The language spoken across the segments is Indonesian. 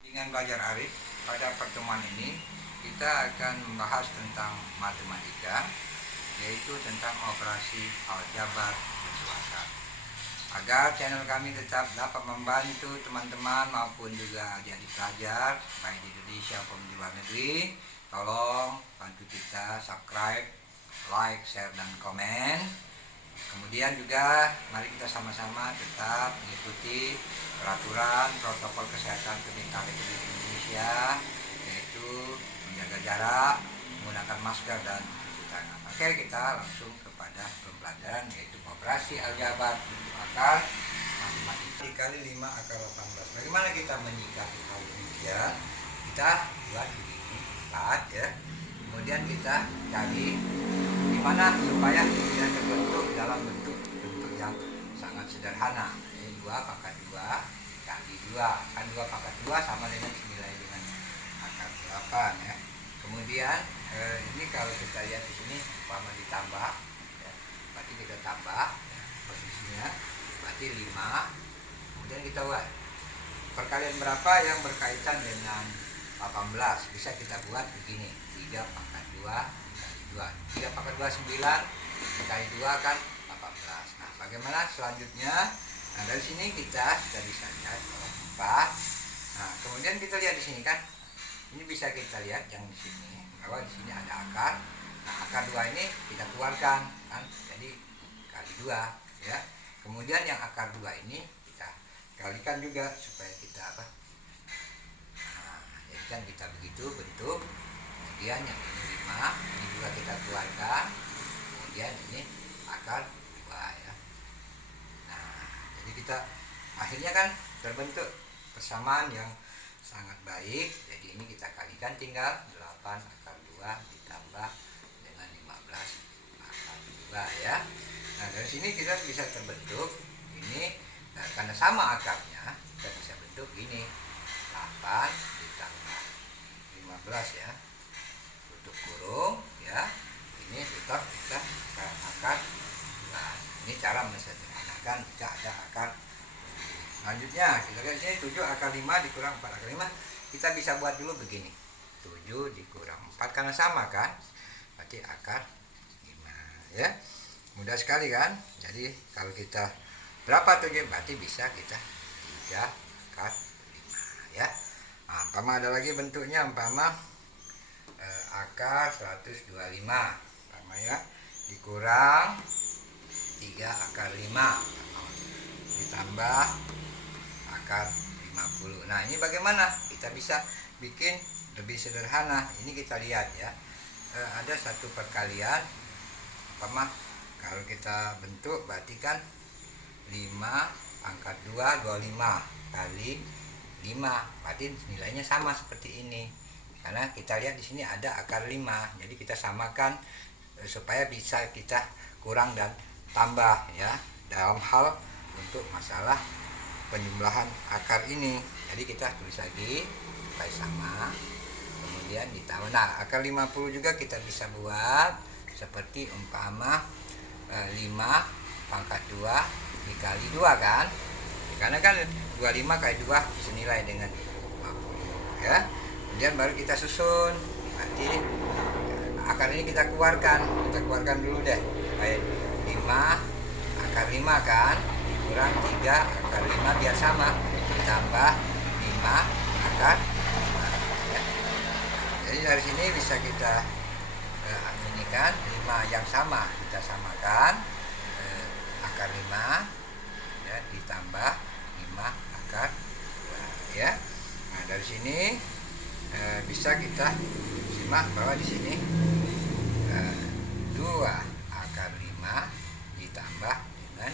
Dengan belajar Arif, pada pertemuan ini kita akan membahas tentang matematika, yaitu tentang operasi aljabar bentuk akar. Agar channel kami tetap dapat membantu teman-teman maupun juga adik-adik pelajar baik di Indonesia maupun di luar negeri, tolong bantu kita subscribe, like, share, dan komen. Kemudian juga mari kita sama-sama tetap mengikuti peraturan protokol kesehatan pemerintah Republik Indonesia, yaitu menjaga jarak, menggunakan masker, dan cuci tangan. Oke, kita langsung kepada pembelajaran, yaitu operasi aljabar bentuk akar matematika dikali 5 akar 18. Bagaimana kita menyikapi hal demikian? Kita buat begini 4 ya. Kemudian kita cari dimana supaya dia terbentuk dalam bentuk yang sangat sederhana. Ini 2 pangkat 2 kali 2. Kan 2 pangkat 2 sama dengan senilai dengan akar 8 ya. Kemudian ini kalau kita lihat di sini umpama ditambah ya, berarti kita tambah ya, posisinya berarti 5. Kemudian kita buat perkalian berapa yang berkaitan dengan 18. Bisa kita buat begini, 3 pangkat 2 kali 2. 3 pangkat 2 9 kali 2 kan 18. Nah, bagaimana selanjutnya? Nah, dari sini kita sudah bisa lihat 4. Nah, kemudian kita lihat di sini kan. Ini bisa kita lihat yang di sini bahwa di sini ada akar. Nah, akar 2 ini kita keluarkan kan. Jadi kali 2 ya. Kemudian yang akar 2 ini kita kalikan juga supaya kita apa? Nah, jadi kan kita begitu bentuk. Kemudian yang ini 5, ini juga kita keluarkan. Kemudian ini akar 2 ya. Nah, jadi kita akhirnya kan terbentuk persamaan yang sangat baik. Jadi ini kita kalikan tinggal 8 akar 2 ditambah dengan 15 akar 2 ya. Nah, dari sini kita bisa terbentuk ini. Nah, karena sama akarnya kita bisa bentuk ini 8 ditambah 15 ya, tutup kurung ya. Ini tetap kita akar 2. Ini cara mensederhanakan jika ada akar. Selanjutnya kita lihat sini 7 akar 5 dikurang 4 akar 5. Kita bisa buat dulu begini. 7 dikurang 4 karena sama kan? Berarti akar 5 ya. Mudah sekali kan? Jadi kalau kita berapa 7 berarti bisa kita 3 akar 5 ya. Nah, umpama ada lagi bentuknya umpama akar 125 umpama ya, dikurang 3 akar 5 ditambah akar 50. Nah, ini bagaimana? Kita bisa bikin lebih sederhana. Ini kita lihat ya. Ada satu perkalian umpama kalau kita bentuk berarti kan 5 pangkat 2 25 kali 5. Berarti nilainya sama seperti ini. Karena kita lihat di sini ada akar 5. Jadi kita samakan supaya bisa kita kurang dan tambah ya dalam hal untuk masalah penjumlahan akar ini. Jadi kita tulis lagi supaya sama. Kemudian ditambah. Nah, akar 50 juga kita bisa buat seperti umpama 5 pangkat 2 dikali 2 kan. Karena kan 25 kali 2 senilai dengan 50 ya. Kemudian baru kita susun. Berarti akar ini kita keluarkan. Kita keluarkan dulu deh. Baik, 5 akar 5 kan kurang 3 akar 5 biar sama, ditambah 5 akar 5 ya. Jadi dari sini bisa kita ini kan 5 yang sama kita samakan akar 5 ya, ditambah 5 akar 2 ya. Nah, dari sini bisa kita simak bahwa di sini 2 akar 5 ditambah dengan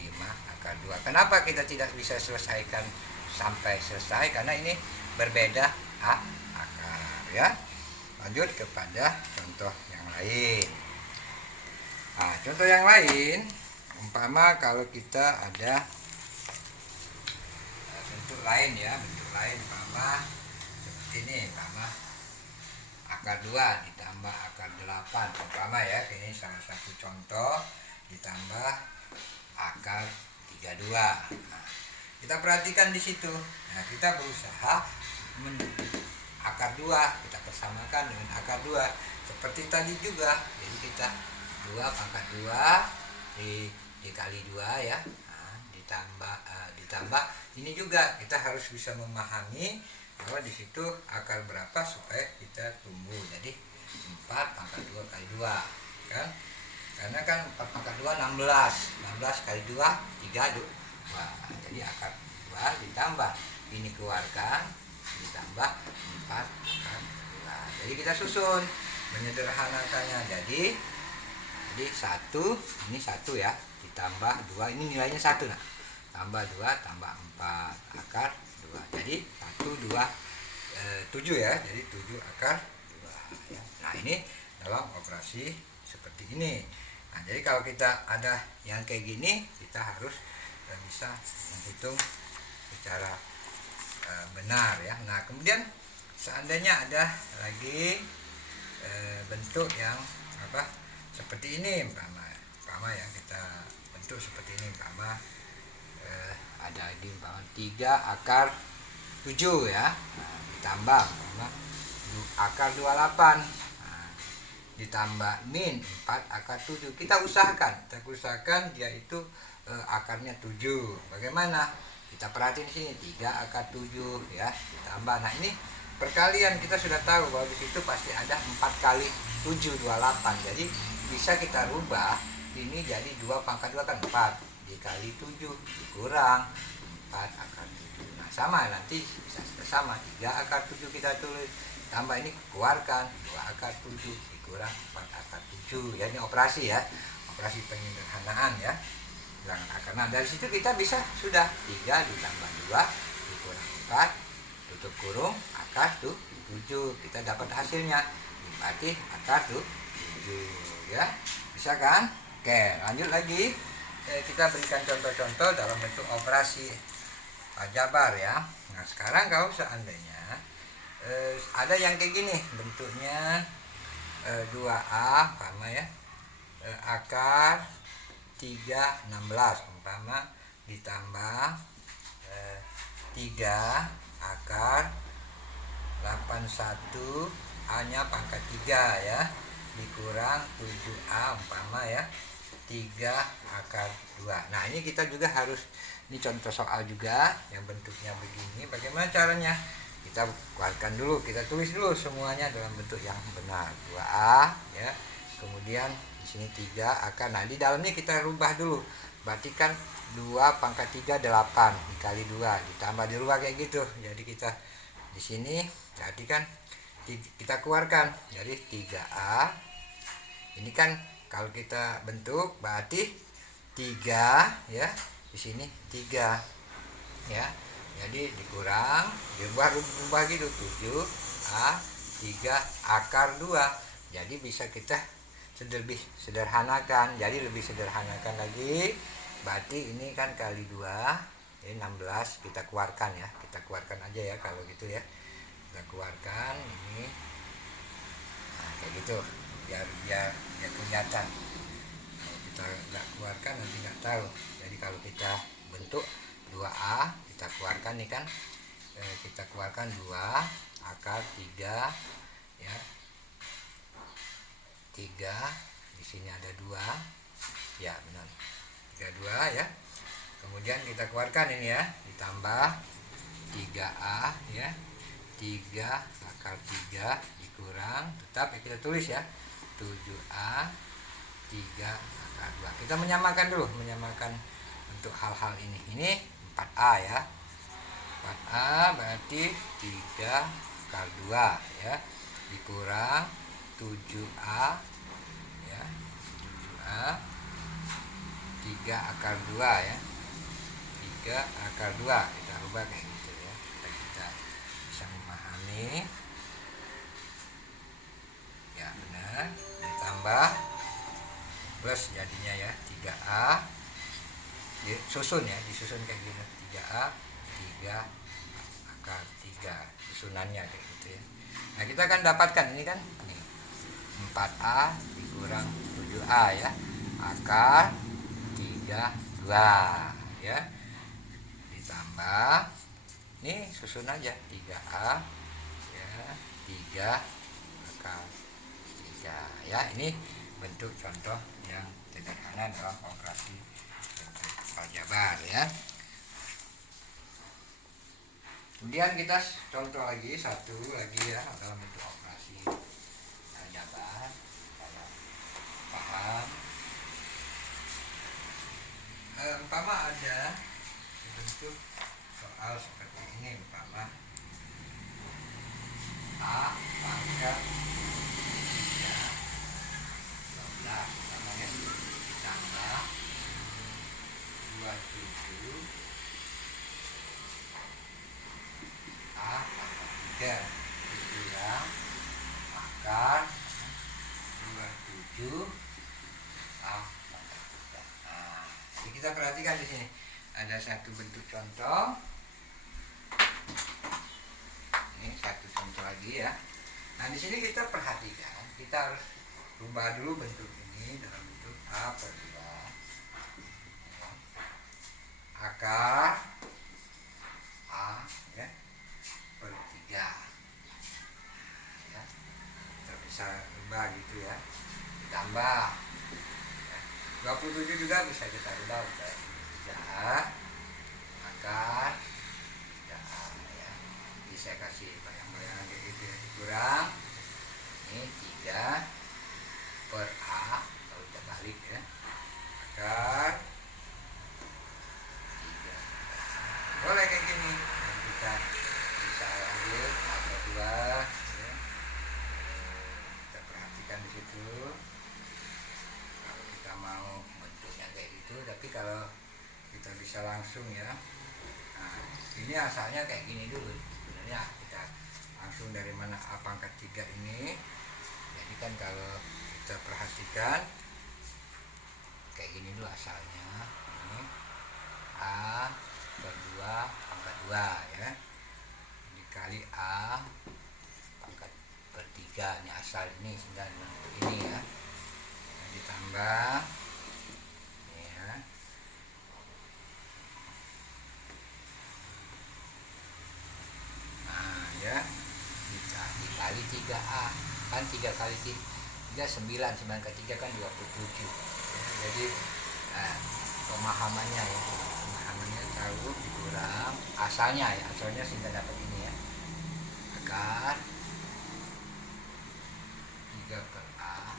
5 akar 2. Kenapa kita tidak bisa selesaikan sampai selesai? Karena ini berbeda akar ya. Lanjut kepada contoh yang lain. Nah, contoh yang lain umpama kalau kita ada bentuk lain ya, bentuk lain umpama seperti ini, umpama akar 2 ditambah akar 8 umpama ya. Ini salah satu contoh ditambah akar 32. Nah, kita perhatikan di situ. Nah, kita berusaha akar 2 kita persamakan dengan akar 2 seperti tadi juga. Jadi kita 2 pangkat 2 dikali 2 ya. Nah, ditambah ini juga kita harus bisa memahami bahwa di situ akar berapa supaya kita tumbuh. Jadi 4 pangkat 2 kali 2 kan, karena kan 4 pangkat 2 16 kali 2 3 Wah, jadi akar 2 ditambah ini keluarkan ditambah 4 akar 2. Jadi kita susun menyederhanakannya. Jadi 1 ini 1 ya, ditambah 2 ini nilainya 1. Nah, tambah 2 tambah 4 akar 2. Jadi 1 2 7 ya. Jadi 7 akar 2 ya. Nah, ini dalam operasi seperti ini. Nah, jadi kalau kita ada yang kayak gini, kita harus bisa menghitung secara benar ya. Nah, kemudian seandainya ada lagi bentuk yang seperti ini umpama ya, kita bentuk seperti ini umpama ada di 3 akar 7 ya. Nah, ditambah akar 28 ditambah min 4 akar 7. Kita usahakan dia itu akarnya 7. Bagaimana? Kita perhatiin sini 3 akar 7 ya, ditambah. Nah, ini perkalian kita sudah tahu bahwa di situ pasti ada 4 kali 7 28. Jadi bisa kita rubah ini jadi 2 pangkat 2 kan 4 dikali 7 dikurang 4 akar 7. Nah, sama nanti bisa sama 3 akar 7 kita tulis, tambah ini keluarkan 2 akar 7 dikurang 4 akar 7 ya. Ini operasi ya, operasi penyederhanaan ya, bilangan akar. Nah, dari situ kita bisa sudah 3 ditambah 2 dikurang 4 tutup kurung akar 7. Kita dapat hasilnya berarti akar 7 ya. Bisa kan? Oke, lanjut lagi. Kita berikan contoh-contoh dalam bentuk operasi aljabar ya. Nah, sekarang kalau seandainya ada yang kayak gini bentuknya 2A umpama ya, akar 3 16 umpama ditambah 3 akar 81 A-nya pangkat 3 ya, dikurang 7A umpama ya 3 akar 2. Nah, ini kita juga harus, ini contoh soal juga yang bentuknya begini. Bagaimana caranya? Kita keluarkan dulu, kita tulis dulu semuanya dalam bentuk yang benar. 2A ya. Kemudian di sini 3 akar. Nah, di dalamnya kita rubah dulu. Berarti kan 2 pangkat 3 8 dikali 2 ditambah dirubah kayak gitu. Jadi kita di sini jadi kan kita keluarkan. Jadi 3A. Ini kan kalau kita bentuk berarti 3 ya. Di sini 3 ya. Jadi dikurang, dirubah gitu 7A 3 akar 2. Jadi bisa kita lebih sederhanakan. Jadi lebih sederhanakan lagi. Berarti ini kan kali 2 ini 16 kita keluarkan ya. Kita keluarkan aja ya kalau gitu ya. Kita keluarkan ini. Nah, kayak gitu. Biar kelihatan. Kalau kita nggak keluarkan nanti nggak tahu. Jadi kalau kita bentuk 2A kita keluarkan nih kan, kita keluarkan 2 akar 3 ya, 3 di sini ada 2 ya, benar 32 ya. Kemudian kita keluarkan ini ya, ditambah 3A ya, 3 akar 3 dikurang, tetap ya kita tulis ya 7A 3 akar 2. Kita menyamakan dulu, menyamakan untuk hal-hal ini 4A ya. 4A berarti 3 akar 2 ya, dikurang 7A ya, 7A 3 akar 2 ya, 3 akar 2 kita rubah kayak gitu ya. Kita bisa memahami ya, benar, ditambah plus jadinya ya 3A disusun ya, disusun kayak gini 3A 3 akar 3 susunannya kayak gitu ya. Nah, kita akan dapatkan ini kan nih, 4A dikurang 7A ya, akar 32 ya, ditambah Ini susun aja 3A ya, 3 akar 3 ya. Ini bentuk contoh yang sederhana dalam operasi aljabar ya. Kemudian kita contoh lagi satu lagi ya dalam bentuk operasi aljabar supaya paham. Umpama ada bentuk soal seperti ini, umpama A pangkat 3 12 namanya ditambah 27 A pangkat 3 dikurang akar 27 A pangkat 3. Nah, jadi kita perhatikan di sini ada satu bentuk contoh. Ini satu contoh lagi ya. Nah, di sini kita perhatikan, kita harus rubah dulu bentuk ini dalam bentuk A per 2 akar A ya per 3 ya. Kita bisa rubah gitu ya, ditambah ya. 27 juga bisa kita rubah udah 3 akar 3A ya. Jadi saya kasih bayang-bayangan kayak gitu ya, dikurang ini 3 per A kalau kita balik ya, akar 3. Boleh kayak gini. Dan kita bisa lanjut A per 2 ya. Kita perhatikan di situ. Kalau kita mau bentuknya kayak gitu, tapi kalau kita bisa langsung ya. Nah, ini asalnya kayak gini dulu. Sebenarnya kita langsung dari mana A pangkat 3 ini. Jadi kan kalau kita perhatikan kayak gini dulu asalnya. Ini A per 2 pangkat 2 ya. Dikali A pangkat per 3 ini asal ini sehingga bentuk ini ya. Nah, ditambah ya. Nah ya, dikali 3A kan 3 kali 3 9 kali 3 kan 27 ya. Jadi pemahamannya ya, pemahamannya tahu dikurang asalnya ya, asalnya sehingga dapat ini ya, akar 3 per A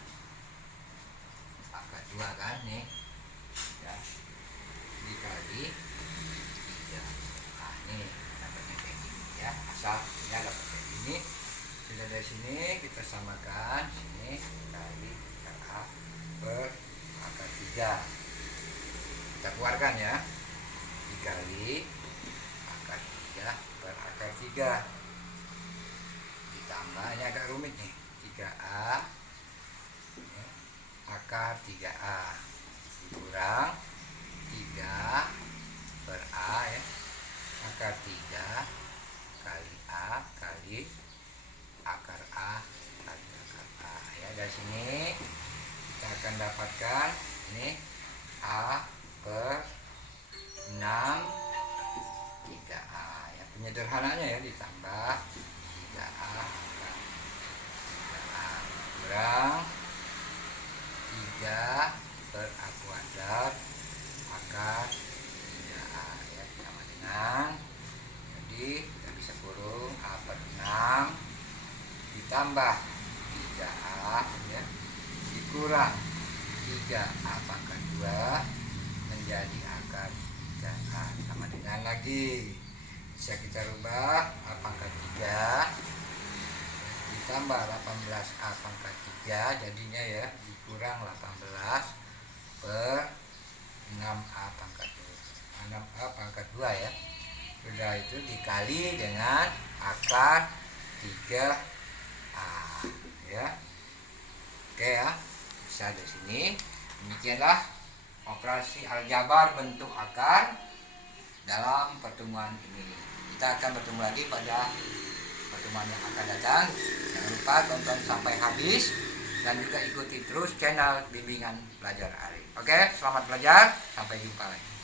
pangkat 2 kan nih ya, dikali 3 nah ini dapatnya kayak gini ya, asalnya dapat kayak gini. Sudah dari sini kita samakan sini kali A per akar 3. Kita keluarkan ya, dikali akar 3 per akar 3 ditambah, ini agak rumit nih, 3A ya, akar 3A dikurang 3 per A ya, akar 3 kali A kali akar A kali akar A ya. Dari sini kita akan dapatkan ini A per 6 3A ya. Penyederhananya ya, ditambah 3A akar 3A kurang 3 per A kuadrat akar 3A ya, sama dengan, jadi kita bisa kurung A per 6 ditambah 3A ya, dikurang 3A pangkat 2 menjadi akar 3A, sama dengan lagi bisa kita rubah A pangkat 3 ditambah 18A pangkat 3 jadinya ya, dikurang 18 per 6A pangkat 2 6A pangkat 2 ya. Sudah itu dikali dengan akar 3A ya. Oke ya, bisa dari sini. Demikianlah operasi aljabar bentuk akar dalam pertemuan ini. Kita akan bertemu lagi pada pertemuan yang akan datang. Jangan lupa tonton sampai habis dan juga ikuti terus channel bimbingan belajar Arif. Oke, selamat belajar, sampai jumpa lagi.